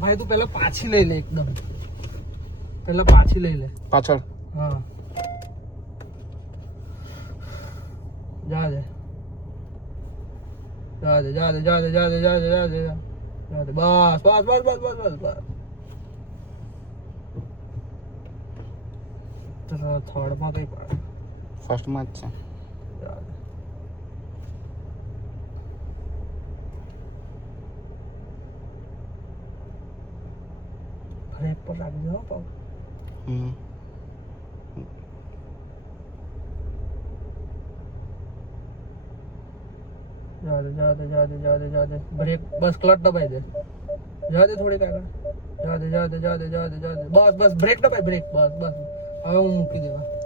ભાઈ તું પહેલા પાછી લઈ લે એકદમ પહેલા પાછી લઈ લે પાછળ હા જા દે જા દે જા દે જા દે જા દે જા દે જા દે જા દે બસ બસ બસ બસ બસ બસ બસ થર્ડ માં કઈ પડે ફર્સ્ટ માં જ છે જા દે બ્રેક પર રાખી દો પગ जा दे जा दे जा दे जा दे जा दे ब्रेक बस क्लच दबाई दे जा दे थोड़ी આગળ जा दे जा दे जा दे जा दे जा दे बस बस ब्रेक दबाई ब्रेक बस बस હવે હું મૂકી દેવા